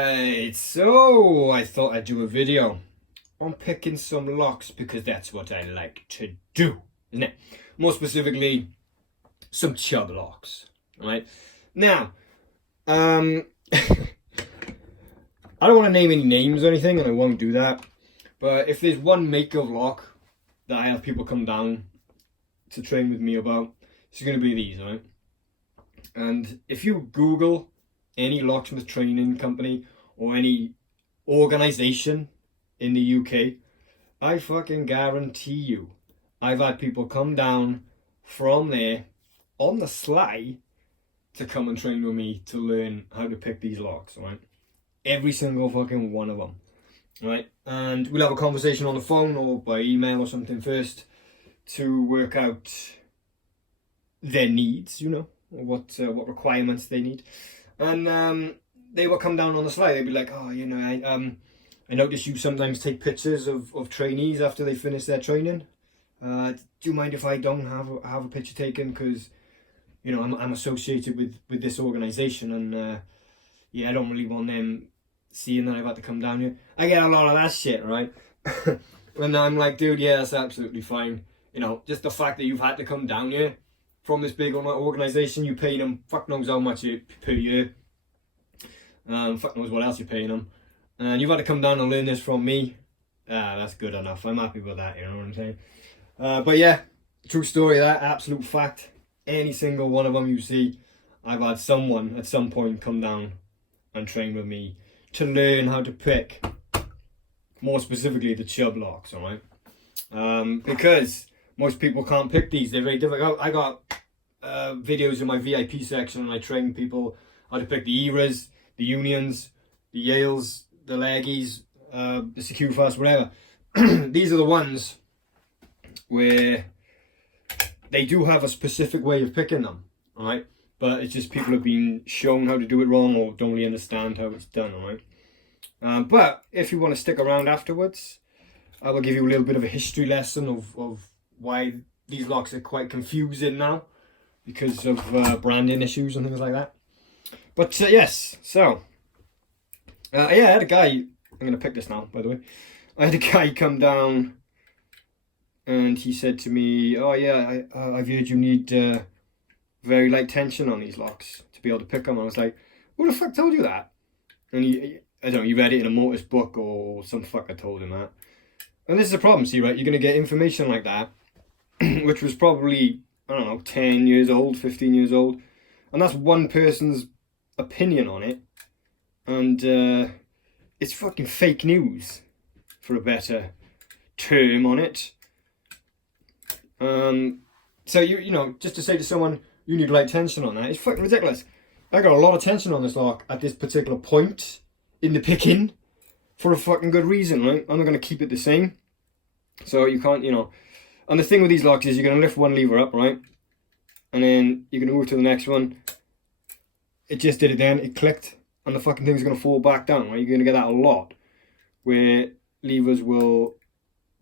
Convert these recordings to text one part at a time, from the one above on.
Alright, so I thought I'd do a video on picking some locks because that's what I like to do, isn't it? More specifically, some Chubb locks, right? Now, I don't want to name any names or anything, and I won't do that, but if there's one make of lock that I have people come down to train with me about, it's going to be these, right? And if you Google any locksmith training company or any organization in the UK, I fucking guarantee you I've had people come down from there on the sly to come and train with me to learn how to pick these locks, right? Every single fucking one of them, right? And we'll have a conversation on the phone or by email or something first to work out their needs, or what requirements they need. And they will come down on the slide. They'd be like, oh, I notice you sometimes take pictures of trainees after they finish their training. Do you mind if I don't have a picture taken? Because, I'm associated with this organization, and I don't really want them seeing that I've had to come down here. I get a lot of that shit, right? And I'm like, dude, yeah, that's absolutely fine. Just the fact that you've had to come down here from this big organization, you pay them fuck knows how much per year. Fuck knows what else you're paying them. And you've had to come down and learn this from me. That's good enough. I'm happy with that, you know what I'm saying? But yeah, true story, that absolute fact. Any single one of them you see, I've had someone at some point come down and train with me to learn how to pick, more specifically, the Chubb locks, alright? Because most people can't pick these. They're very difficult. I got videos in my VIP section, and I train people how to pick the eras, the unions, the Yales, the leggies, the secure fast, whatever. These are the ones where they do have a specific way of picking them, alright? But it's just people have been shown how to do it wrong or don't really understand how it's done, alright? But if you want to stick around afterwards, I will give you a little bit of a history lesson of why these locks are quite confusing now because of branding issues and things like that. But yes, so I had a guy, I'm going to pick this now, by the way. I had a guy come down and he said to me, oh yeah, I've heard you need very light tension on these locks to be able to pick them. I was like, who the fuck told you that? And I don't know, he read it in a Mortice book or some fucker told him that. And this is a problem, see, right? You're going to get information like that, which was probably, 10 years old, 15 years old. And that's one person's opinion on it. And it's fucking fake news, for a better term on it. So, just to say to someone, you need light tension on that, it's fucking ridiculous. I got a lot of tension on this lock at this particular point in the picking for a fucking good reason, right? I'm not going to keep it the same. So you can't, And the thing with these locks is you're going to lift one lever up, right? And then you're going to move to the next one. It just did it then. It clicked. And the fucking thing's going to fall back down, right? You're going to get that a lot. Where levers will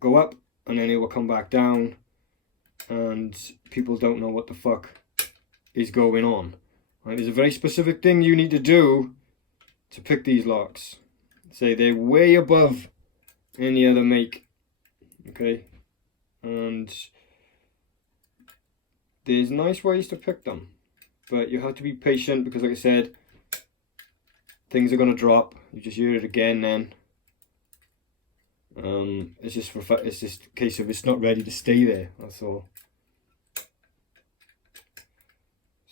go up and then it will come back down. And people don't know what the fuck is going on. Right? There's a very specific thing you need to do to pick these locks. Say they're way above any other make. Okay, and there's nice ways to pick them, but you have to be patient because, like I said, things are going to drop. You just hear it again then. It's just a case of it's not ready to stay there, that's all.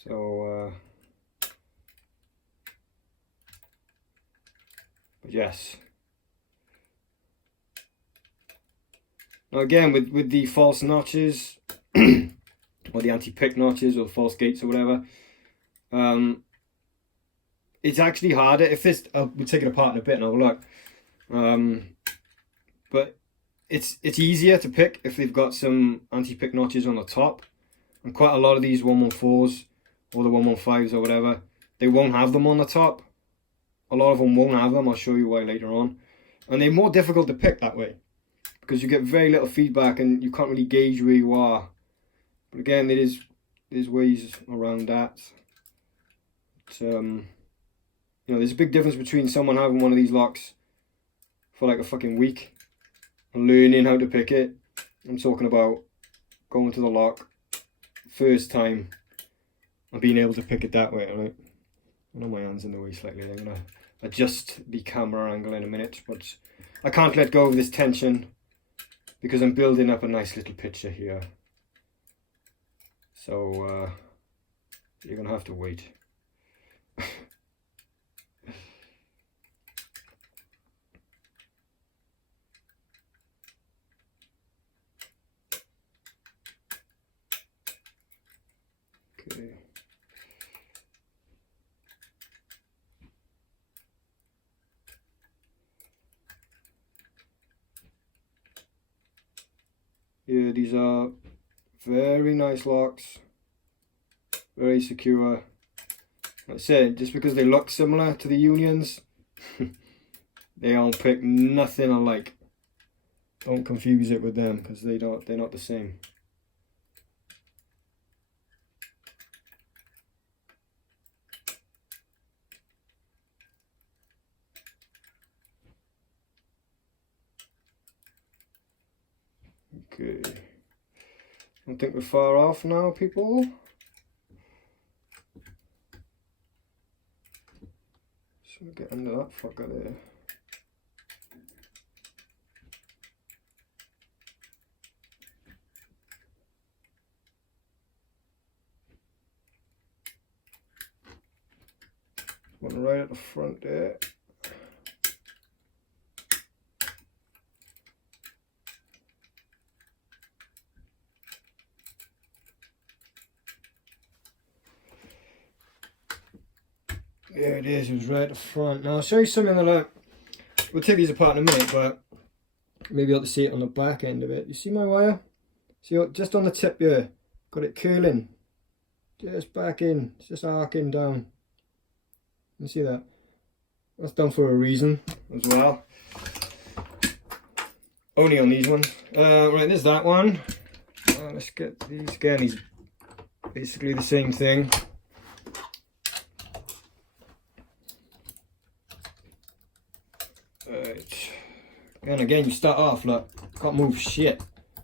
So but yes. Now again, with the false notches, or the anti-pick notches, or false gates, or whatever, it's actually harder. If this, we'll take it apart in a bit and have a look. But it's easier to pick if they've got some anti-pick notches on the top. And quite a lot of these 114s, or the 115s, or whatever, they won't have them on the top. A lot of them won't have them. I'll show you why later on. And they're more difficult to pick that way, because you get very little feedback and you can't really gauge where you are. But again, there's ways around that. But, You know, there's a big difference between someone having one of these locks for like a fucking week and learning how to pick it. I'm talking about going to the lock first time and being able to pick it that way, right? I know my hand's in the way slightly. I'm gonna adjust the camera angle in a minute, but I can't let go of this tension because I'm building up a nice little picture here. So you're gonna have to wait. Okay. Yeah, these are very nice locks, very secure. Like I said, just because they look similar to the Unions, they all pick nothing alike. Don't confuse it with them because they're not the same. Okay, I don't think we're far off now, people. So we'll get under that fucker there. One right at the front there. There it is, it was right at the front. Now I'll show you something that we'll take these apart in a minute, but maybe you'll have to see it on the back end of it. You see my wire? See, just on the tip here, got it curling. Just back in, it's just arcing down. You see that? That's done for a reason as well. Only on these ones. Right, there's that one. Let's get these again. These basically the same thing. Right. And again, you start off, look, can't move shit.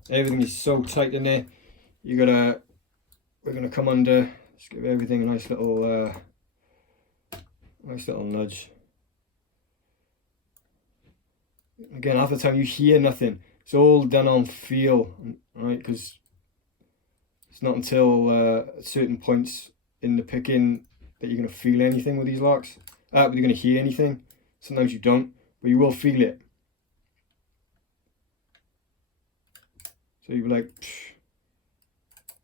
Everything is so tight in there. We're gonna come under. Let's give everything a nice little nudge. Again, half the time you hear nothing. It's all done on feel, right? Because it's not until certain points in the picking that you're gonna feel anything with these locks. You're gonna hear anything. Sometimes you don't, but you will feel it. So you're like,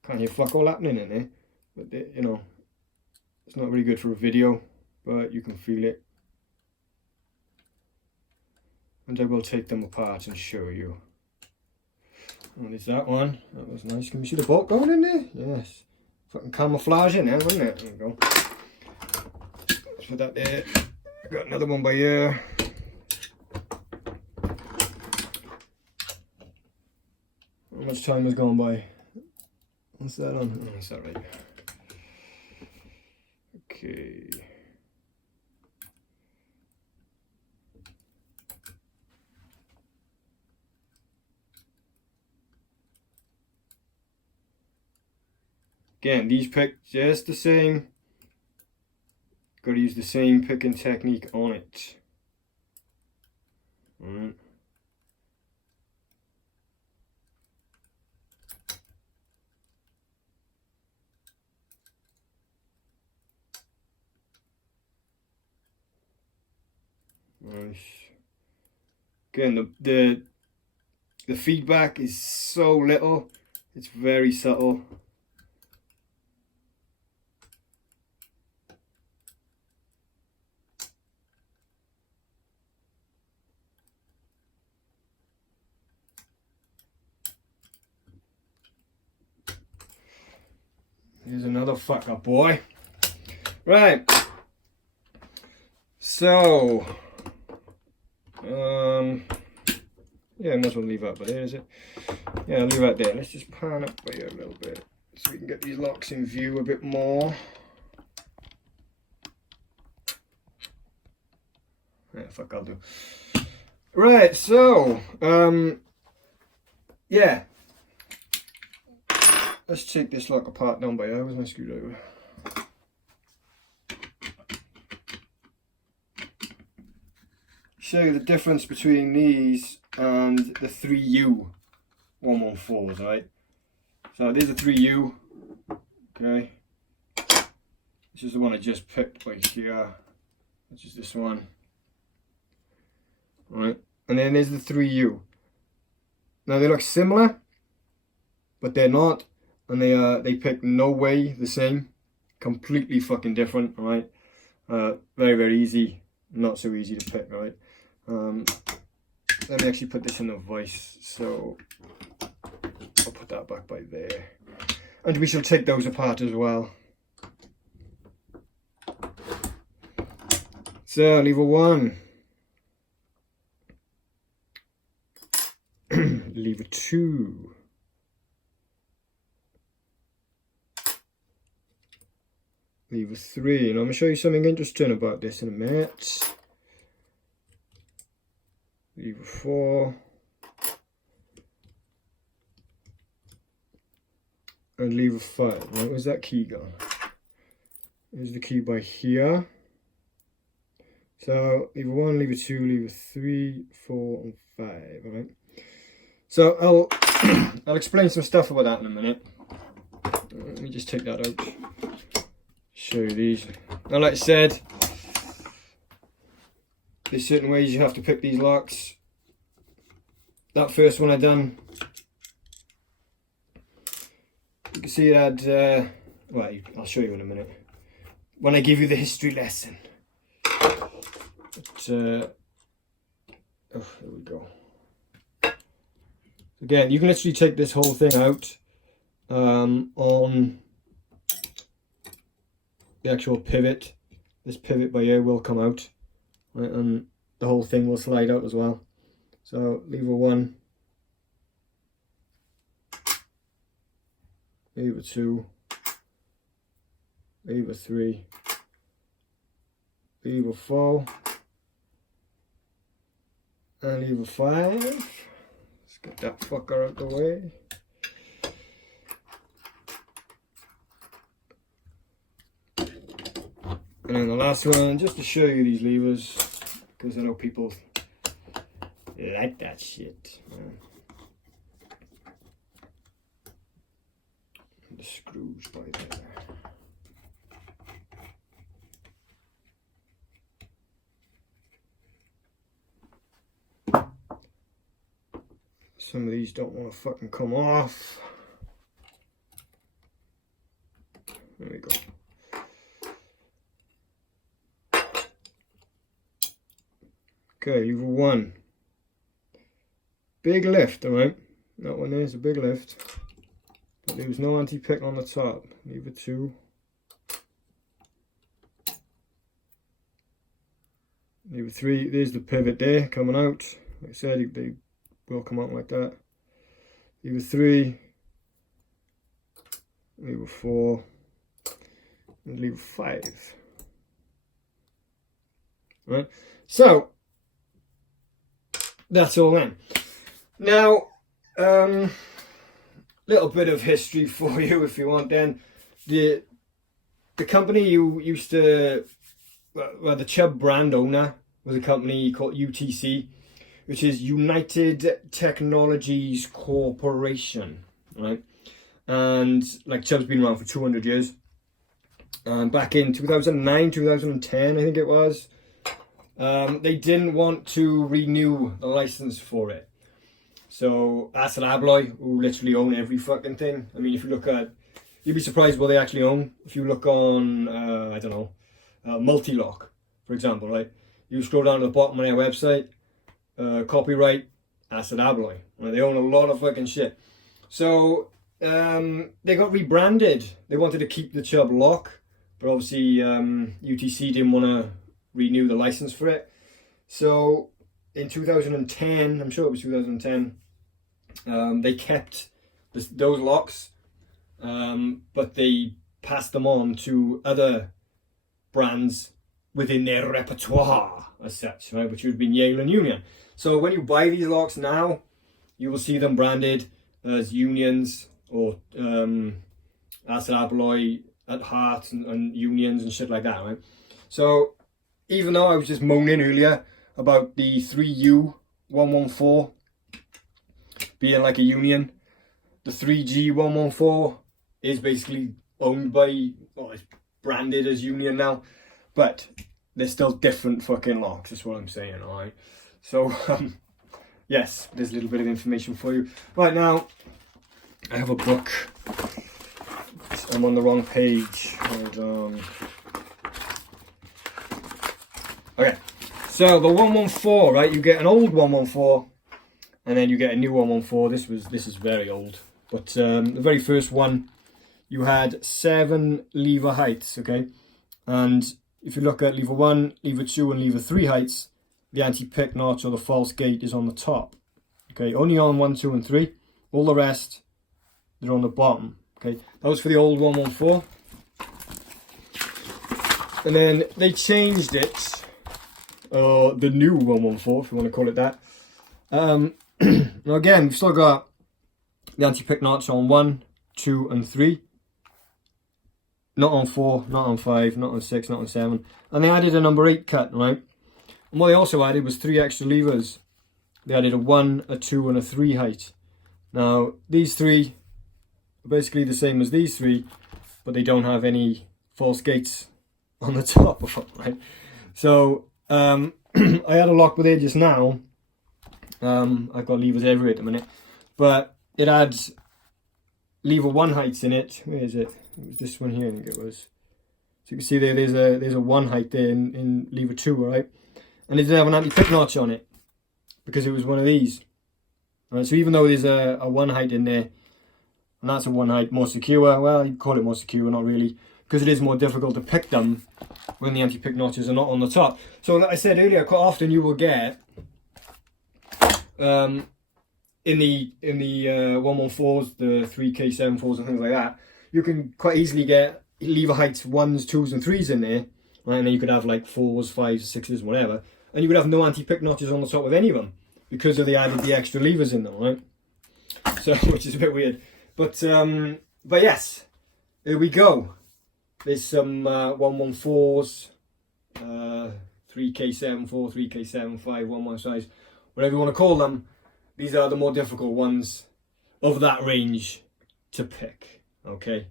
can't hear fuck all happening in there. But you know, it's not really good for a video, but you can feel it. And I will take them apart and show you. And there's that one. That was nice. Can you see the bolt going in there? Yes. Fucking camouflage in there, wasn't it? There we go. Put that there. Got another one by here. How much time has gone by? What's that on? Oh, that's that right. Okay. Again, these pick just the same. Got to use the same picking technique on it. Alright. Nice. Again, the feedback is so little. It's very subtle. Here's another fucker, boy. Right. So, yeah, I might as well leave that, but there is it. Yeah, I'll leave that there. Let's just pan up by here a little bit so we can get these locks in view a bit more. Yeah, fuck, I'll do. Right, so, yeah. Let's take this lock apart down by here. Where's my screwdriver? Show you the difference between these and the 3U 114s, right? So there's a 3U, okay. This is the one I just picked right here, which is this one. Right, and then there's the 3U. Now they look similar, but they're not, and they pick no way the same, completely fucking different. Right, very very easy, not so easy to pick. Right, let me actually put this in the vise, so I'll put that back by there, and we shall take those apart as well. So lever 1. Lever 2. Lever 3. And I'm going to show you something interesting about this in a minute. Lever 4. And lever 5. Right, where's that key gone? There's the key by here. So lever 1, lever 2, lever 3, 4, and 5. Alright. So I'll explain some stuff about that in a minute. Let me just take that out. Show you these. Now, like I said, there's certain ways you have to pick these locks. That first one I done, you can see it had. Well, I'll show you in a minute when I give you the history lesson. But, oh, here we go. Again, you can literally take this whole thing out on the actual pivot. This pivot by here will come out, right, and the whole thing will slide out as well. So lever 1, lever 2, lever 3, lever 4, and lever 5. Get that fucker out the way. And then the last one, just to show you these levers, because I know people like that shit. The screws by there. Some of these don't want to fucking come off. There we go. Okay, lever 1. Big lift, alright? That one there's a big lift. But there was no anti-pick on the top. Lever 2. Lever 3, there's the pivot there coming out. Like I said, they will come out like that. Lever 3, lever 4, and lever 5. Right, so that's all then. Now, little bit of history for you if you want. Then the company you used to, well, the Chubb brand owner was a company called UTC, which is United Technologies Corporation, right? And like Chubb's been around for 200 years. And back in 2009, 2010, I think it was, they didn't want to renew the license for it. So Acid Abloy, who literally own every fucking thing. I mean, if you look at, you'd be surprised what they actually own. If you look on, I don't know, Multi-Lock, for example, right? You scroll down to the bottom of their website, copyright Acid Abloy. Right? They own a lot of fucking shit. So they got rebranded. They wanted to keep the Chubb lock, but obviously UTC didn't want to renew the license for it. So in 2010, I'm sure it was 2010, they kept those locks, but they passed them on to other brands within their repertoire as such, right? Which would have been Yale and Union. So when you buy these locks now, you will see them branded as Unions or acid alloy at heart and Unions and shit like that, right? So even though I was just moaning earlier about the 3U114 being like a Union, the 3G114 is basically owned by, well, it's branded as Union now, but they're still different fucking locks, that's what I'm saying, alright? So, yes, there's a little bit of information for you. Right now, I have a book. I'm on the wrong page. Hold on. Okay, so the 114, right? You get an old 114, and then you get a new 114. This is very old, but the very first one, you had 7 lever heights, okay? And if you look at lever 1, lever 2, and lever 3 heights, the anti-pick notch or the false gate is on the top, okay? Only on 1, 2, and 3. All the rest, they're on the bottom, okay? That was for the old 114. And then they changed it, the new 114, if you want to call it that. Now again, we've still got the anti-pick notch on 1, 2, and 3. Not on 4, not on 5, not on 6, not on 7. And they added a number 8 cut, right? And what they also added was 3 extra levers. They added a 1, a 2, and a 3 height. Now, these 3 are basically the same as these 3, but they don't have any false gates on the top of them, right? So, I had a lock with it just now. I've got levers everywhere at the minute. But it adds lever 1 heights in it. Where is it? It was this one here, I think it was. So you can see there's a 1 height there in lever 2, right? And it didn't have an anti-pick notch on it because it was one of these. Right, so even though there's a 1 height in there, and that's a 1 height more secure, well, you call it more secure, not really, because it is more difficult to pick them when the anti-pick notches are not on the top. So like I said earlier, quite often you will get in the 114s, the 3K74s and things like that, you can quite easily get lever heights 1s, 2s and 3s in there, right? And then you could have like 4s, 5s, 6s, whatever, and you would have no anti-pick notches on the top of any of them because they added the extra levers in them, right? So, which is a bit weird, but yes, here we go. There's some 114s, 3K74, 3K75, 11 size, whatever you want to call them. These are the more difficult ones of that range to pick, okay?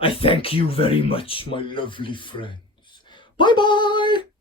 I thank you very much, my lovely friends. Bye-bye!